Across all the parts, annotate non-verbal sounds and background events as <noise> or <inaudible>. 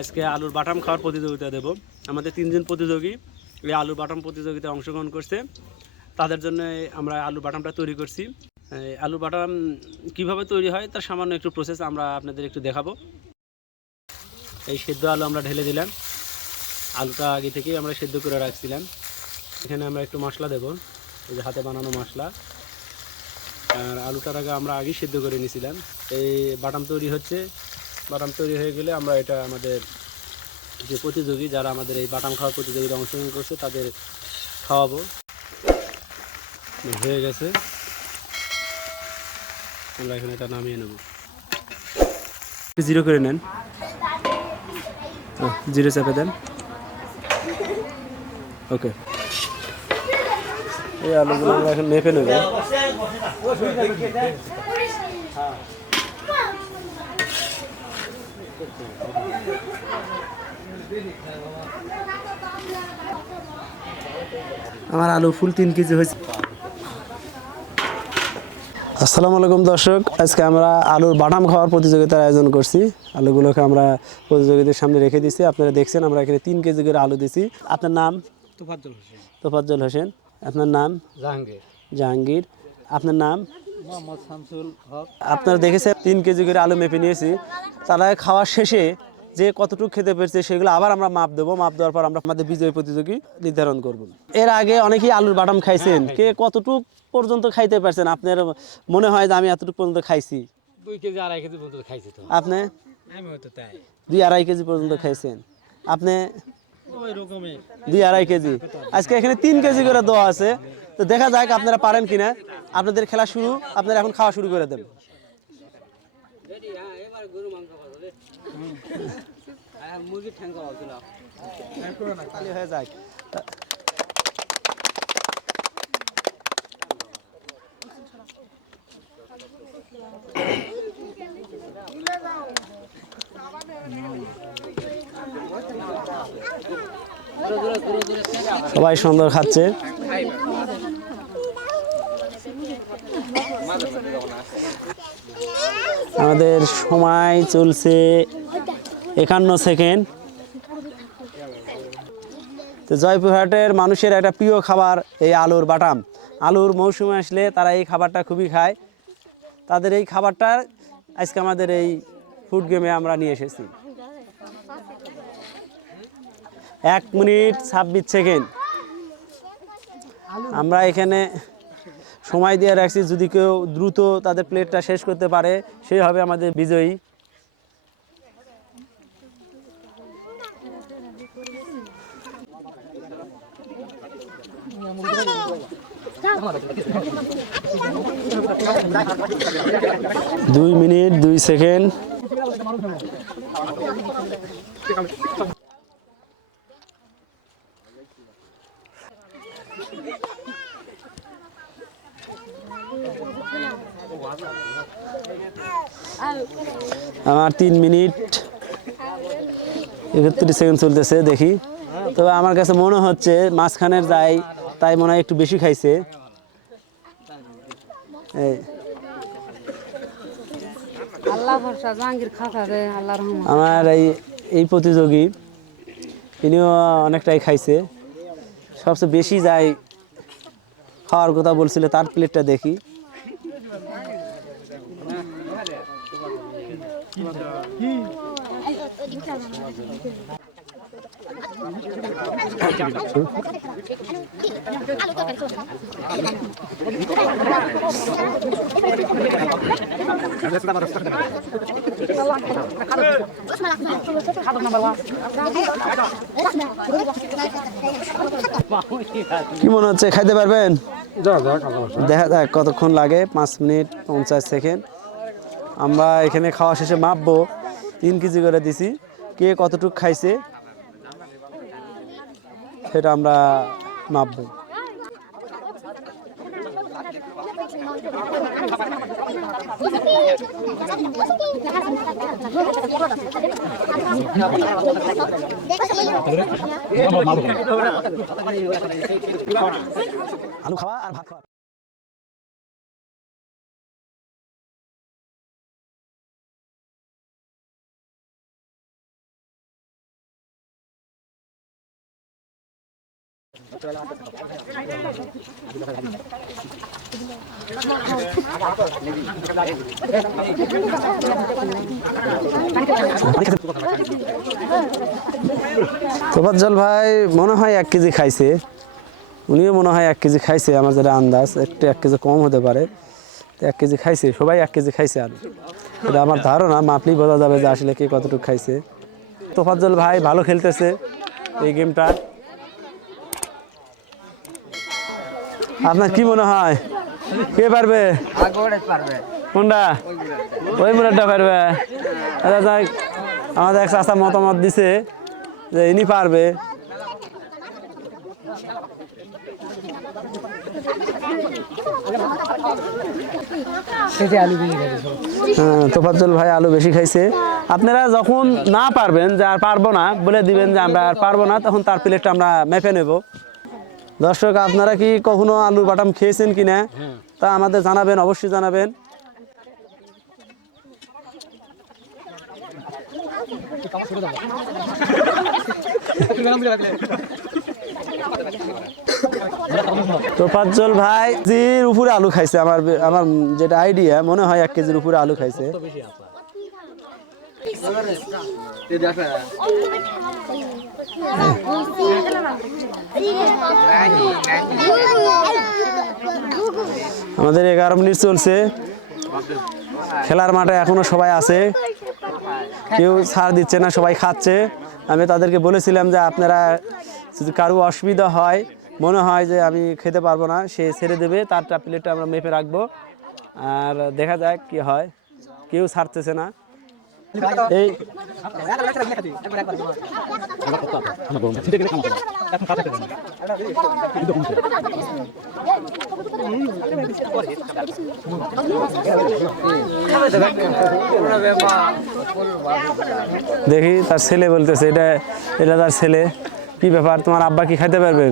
আজকে আলুর বাটাম খাওয়ার প্রতিযোগিতা দেব। আমাদের তিনজন প্রতিযোগী এই আলুর বাটাম প্রতিযোগিতায় অংশগ্রহণ করছে। তাদের জন্য আমরা আলুর বাটামটা তৈরি করছি। আলুর বাটাম কীভাবে তৈরি হয় তার সামান্য একটু প্রসেস আমরা আপনাদের একটু দেখাবো। এই সেদ্ধ আলু আমরা ঢেলে দিলাম। আলুটা আগে থেকেই আমরা সেদ্ধ করে রাখছিলাম। এখানে আমরা একটু মশলা দেবো। এই যে হাতে বানানো মশলা। আর আলুটার আগে আমরা আগেই সেদ্ধ করে নিয়েছিলাম। এই বাটাম তৈরি হচ্ছে বাটাম তৈরি হয়ে গেলে আমরা এটা আমাদের যে প্রতিযোগী যারা আমাদের এই বাটাম খাওয়ার প্রতিযোগিতা অংশগ্রহণ করছে, তাদের খাওয়াবো। হয়ে গেছে। আমরা এখানে এটা নামিয়ে নেব। জিরো করে নেন। জিরো চাপে দেন। ওকে। এই আলুগুলো আমরা এখন মেপে নেব। আমার আলু ফুল তিন কেজি হয়েছে। আসসালামু আলাইকুম দর্শক আজকে আমরা আলুর বাটাম খাওয়ার প্রতিযোগিতার আয়োজন করছি। আলুগুলোকে আমরা প্রতিযোগিতার সামনে রেখে দিছি আপনারা দেখছেন আমরা এখানে তিন কেজি করে আলু দিছি আপনার নাম? তোফাজ্জল হোসেন। তোফাজ্জল হোসেন। আপনার নাম? জাহাঙ্গীর। জাহাঙ্গীর। আপনার নাম? আপনারা দেখেছেন তিন কেজি করে আলু মেপে নিয়েছি। তারা খাওয়ার শেষে যে কতটুকু খেতে পেরেছে সেগুলো আবার আমরা মাপ দেবো। মাপ দেওয়ার পর আমরা আমাদের বিজয়ী প্রতিযোগী নির্ধারণ করব। এর আগে অনেকেই আলুর বাটাম খাইছেন। কে কতটুক পর্যন্ত খাইতে পারছেন? আপনার মনে হয় যে আমি এতটুকু পর্যন্ত খাইছি। দুই কেজি আড়াই কেজি পর্যন্ত খাইছি আপনি? দুই আড়াই কেজি পর্যন্ত খাইছেন। আপনি? দুই আড়াই কেজি। আজকে এখানে তিন কেজি করে দেওয়া আছে। তো দেখা যাক আপনারা পারেন কিনা। আপনাদের খেলা শুরু আপনারা এখন খাওয়া শুরু করে দেন। হয়ে যাক। সবাই সুন্দর খাচ্ছে। আমাদের সময় চলছে একান্ন সেকেন্ড। তো জয়পুরহাটের মানুষের একটা প্রিয় খাবার এই আলুর বাটাম। আলুর মৌসুমে আসলে তারা এই খাবারটা খুবই খায়। তাদের এই খাবারটা আজকে আমাদের এই ফুড গেমে আমরা নিয়ে এসেছি। এক মিনিট ছাব্বিশ সেকেন্ড। আমরা এখানে সময় দিয়ে রাখছি, যদি কেউ দ্রুত তাদের প্লেটটা শেষ করতে পারে, সেই হবে আমাদের বিজয়ী। দুই মিনিট, দুই সেকেন্ড। আমার তিন মিনিট একত্রিশ সেকেন্ড চলতেছে দেখি। তবে আমার কাছে মনে হচ্ছে মাঝখানের যাই তাই মনে হয় একটু বেশি খাইছে। আমার এই এই প্রতিযোগী ইনিও অনেকটাই খাইছে। সবচেয়ে বেশি যাই খাওয়ার কথা বলছিল তার প্লেটটা দেখি। কি মনে হচ্ছে খাইতে পারবেন? দেখা যাক কতক্ষণ লাগে পাঁচ মিনিট পঞ্চাশ সেকেন্ড। আমরা এখানে খাওয়া শেষে মাপবো। তিন কেজি করে দিছি। কে কতটুকু খাইছে সেটা আমরা মাপবো। আলু খাওয়া আর ভাত খাওয়া। তোফাজ্জল ভাই, মনে হয় এক কেজি খাইছে। উনিও মনে হয় এক কেজি খাইছে, আমার যেটা আন্দাজ, একটু এক কেজি কম হতে পারে। এক কেজি খাইছে, সবাই এক কেজি খাইছে আর। এটা আমার ধারণা, মাপলেই বোঝা যাবে যে আসলে কে কতটুকু খাইছে। তোফাজ্জল ভাই, ভালো খেলতেছে এই গেমটা আপনার কি মনে হয়? কে পারবে? কোনটা? ওই মুরাদটা পারবে। আচ্ছা আমাদের এক চাষা মতামত দিছে যে ইনি পারবে। হ্যাঁ, তোফাজ্জল ভাই আলু বেশি খাইছে। আপনারা যখন না পারবেন যে আর পারব না বলে দিবেন যে আমরা আর পারব না তখন তার প্লেটটা আমরা মেপে নেব। দর্শক আপনারা কি কখনো আলুর বাটাম খেয়েছেন কিনা তা আমাদের জানাবেন অবশ্যই জানাবেন। তোফাজ্জল ভাই কেজির উপরে আলু খাইছে আমার আমার যেটা আইডিয়া মনে হয় এক কেজির উপরে আলু খাইছে। আমাদের এগারো মিনিট চলছে। খেলার মাঠে এখনও সবাই আছে। কেউ ছাড় দিচ্ছে না, সবাই খাচ্ছে। আমি তাদেরকে বলেছিলাম যে আপনারা যদি কারও অসুবিধা হয়, মনে হয় যে আমি খেতে পারব না, সে ছেড়ে দেবে, তারটা প্লেটটা আমরা মেপে রাখব। আর দেখা যাক কি হয়। কেউ ছাড়তেছে না। এই দেখি তার ছেলে বলতেছে, এটা এটা তার ছেলে। কি ব্যাপার, তোমার আব্বা কি খাইতে পারবে?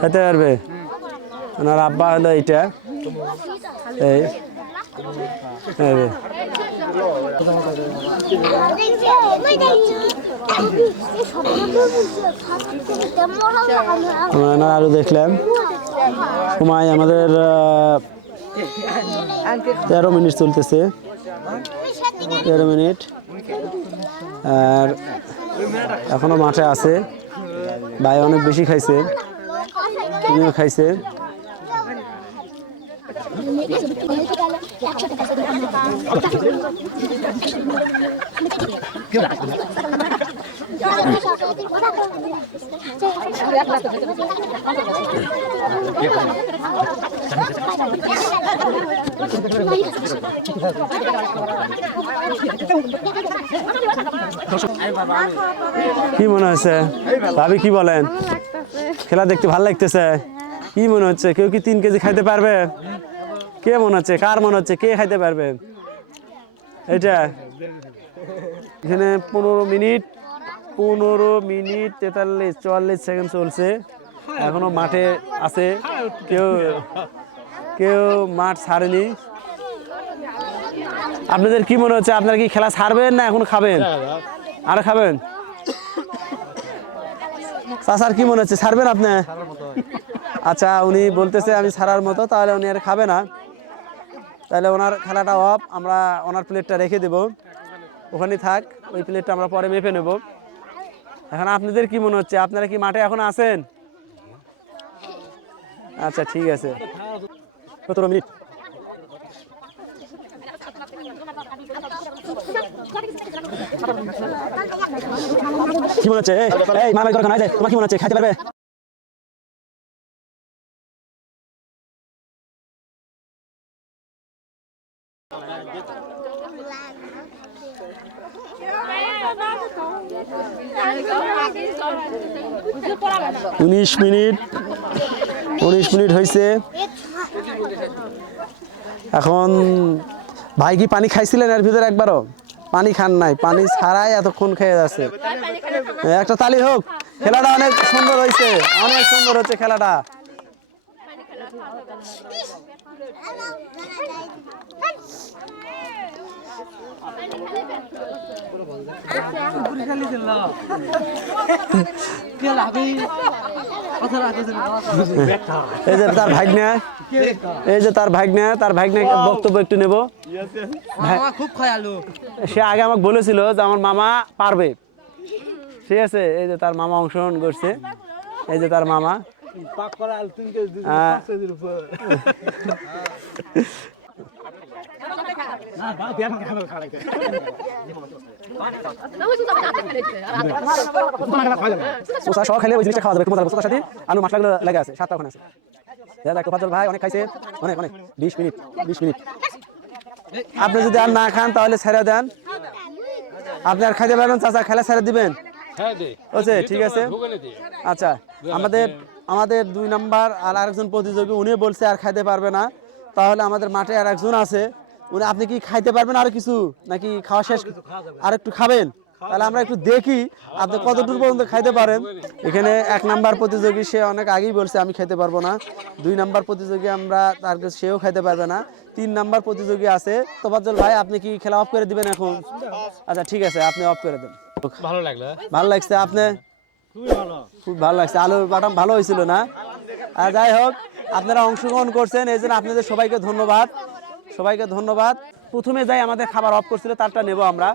খেতে পারবে? ওনার আব্বা হলো এইটা। এই আমরা আলু দেখলাম। সময় আমাদের তেরো মিনিট চলতেছে। তেরো মিনিট। আর এখনও মাঠে আছে। ভাই অনেক বেশি খাইছে। তুমিও খাইছে। কি মনে হচ্ছে ভাবি কি বলেন? খেলা দেখতে ভালো লাগতেছে? কি মনে হচ্ছে? কেউ কি তিন কেজি খাইতে পারবে? কে মনে হচ্ছে? কার মনে হচ্ছে? কে খাইতে পারবে? এটা এখানে পনেরো মিনিট পনেরো মিনিট তেতাল্লিশ, চুয়াল্লিশ সেকেন্ড চলছে। এখনও মাঠে আছে। কেউ কেউ মাঠ ছাড়েনি। আপনাদের কি মনে হচ্ছে? আপনারা কি খেলা ছাড়বেন না এখন খাবেন? আর খাবেন? চাচার কি মনে হচ্ছে? ছাড়বেন আপনি? আচ্ছা উনি বলতেছে আমি ছাড়ার মতো, তাহলে উনি আর খাবে না। তাহলে ওনার খেলাটা অফ আমরা ওনার প্লেটটা রেখে দেব। ওখানে থাক, ওই প্লেটটা আমরা পরে মেপে নেব। এখন আপনাদের কি মনে হচ্ছে? আপনারা কি মাঠে এখন আছেন? আচ্ছা ঠিক আছে। সতেরো মিনিট। কি মনে হচ্ছে? তোমার কি মনে হচ্ছে? খাইতে পারবে? উনিশ মিনিট। উনিশ মিনিট হয়েছে এখন ভাই কি পানি খাইছিলেন এর ভিতরে একবারও? পানি খান নাই, পানি ছাড়াই এতক্ষণ খেয়ে যাচ্ছে। একটা তালি হোক। খেলাটা অনেক সুন্দর হয়েছে অনেক সুন্দর হচ্ছে খেলাটা। এই যে তার ভাগ্নে এই যে তার ভাগ্নে তার ভাগ্নে বক্তব্য একটু নেব। খুব সে আগে আমাকে বলেছিল যে আমার মামা পারবে। ঠিক আছে? এই যে তার মামা অংশগ্রহণ করছে। এই যে তার মামা। <laughs> সহ খাইলে ওই জিনিসটা খাওয়া যাবে একটু মজা লাগবে। সাথে আলু মশলাগুলো লেগে আছে সাতটা ওখানে আছে। যাক ভাই অনেক খাইছে। অনেক অনেক। বিশ মিনিট বিশ মিনিট। আপনি যদি আর না খান তাহলে ছেড়ে দেন। আপনি আর খাইতে পারবেন চাচা খেলা ছেড়ে দিবেন। হ্যাঁ ওছে ঠিক আছে। আচ্ছা আমাদের আমাদের দুই নাম্বার আর আরেকজন প্রতিযোগী উনি বলছে আর খাইতে পারবে না। তাহলে আমাদের মাঠে আর একজন আছে। উনি আপনি কি খাইতে পারবেন আর কিছু? নাকি খাওয়া শেষ? আর একটু খাবেন? তাহলে আমরা একটু দেখি আপনি কতটুকু পর্যন্ত খাইতে পারেন। এখানে এক নাম্বার প্রতিযোগী সে অনেক আগেই বলছে আমি খেতে পারব না। দুই নাম্বার প্রতিযোগী আমরা তার সেও খাইতে পারবে না। তিন নাম্বার প্রতিযোগী আছে তোফাজ্জল ভাই আপনি কি খেলা অফ করে দিবেন এখন? আচ্ছা ঠিক আছে আপনি অফ করে দেন। ভালো লাগল। ভালো লাগছে আপনি? খুব ভালো লাগছে আলুর বাটাম ভালো হয়েছিল না? আর যাই হোক আপনারা অংশগ্রহণ করছেন এই জন্য আপনাদের সবাইকে ধন্যবাদ। সবাইকে ধন্যবাদ। প্রথমে যাই আমাদের খাবার অফ করছিল, তারটা নেব আমরা।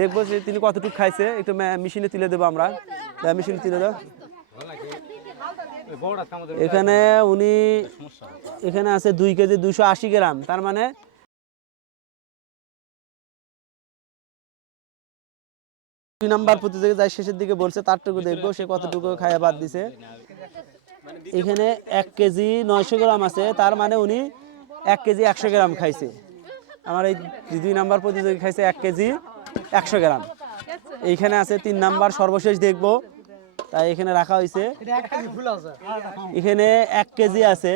দেখব যে তিনি কতটুকু খাইছে, একটু মেশিনে তুলে দেবো আমরা। মেশিনে তুলে দেবো এখানে উনি, এখানে আছে দুই কেজি দুইশো আশি গ্রাম। তার মানে দুই নাম্বার প্রতিযোগী যাই শেষের দিকে বলছে, তারটুকু দেখব, সে কতটুকু খাইয়া বাদ দিছে। এখানে এক কেজি নয়শো গ্রাম আছে। তার মানে উনি এক কেজি একশো গ্রাম খাইছে। আমার এই দুই নাম্বার প্রতিযোগী খাইছে এক কেজি একশো গ্রাম। এইখানে আছে তিন নাম্বার, সর্বশেষ দেখব। তাই এখানে রাখা হয়েছে এখানে এক কেজি আছে।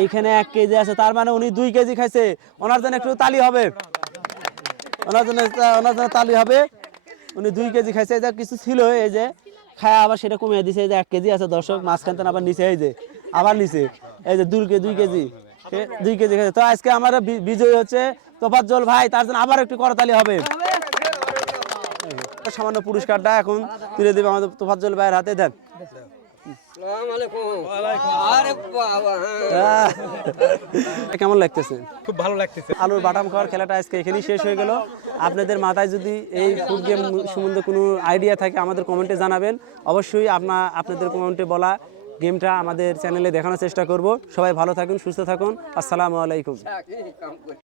এইখানে এক কেজি আছে। তার মানে উনি দুই কেজি খাইছে। ওনার জন্য একটু তালি হবে। ওনার জন্য ওনার জন্য তালি হবে। উনি দুই কেজি খাইছে। এই যে কিছু ছিল, এই যে খায় আবার সেটা কমিয়ে দিছে। এই যে এক কেজি আছে দর্শক মাঝখান আবার নিচে, এই যে আবার নিচে। এই যে দুই কেজি দুই কেজি। দুই কেজি তো আজকে আমার বিজয়ী হচ্ছে তোফাজ্জল ভাই তার জন্য আবার একটু করতালি হবে। সামান্য পুরস্কারটা এখন তুলে দেবে আমাদের তোফাজ্জল ভাইয়ের হাতে দেন। কেমন লাগতেছে? খুব ভালো লাগতেছে। আলুর বাটাম খাওয়ার খেলাটা আজকে এখানেই শেষ হয়ে গেল। আপনাদের মাথায় যদি এই ফুড গেম সম্বন্ধে কোনো আইডিয়া থাকে আমাদের কমেন্টে জানাবেন। অবশ্যই আপনার আপনাদের কমেন্টে বলা গেমটা আমাদের চ্যানেলে দেখানোর চেষ্টা করব। সবাই ভালো থাকুন সুস্থ থাকুন। আসসালামু আলাইকুম।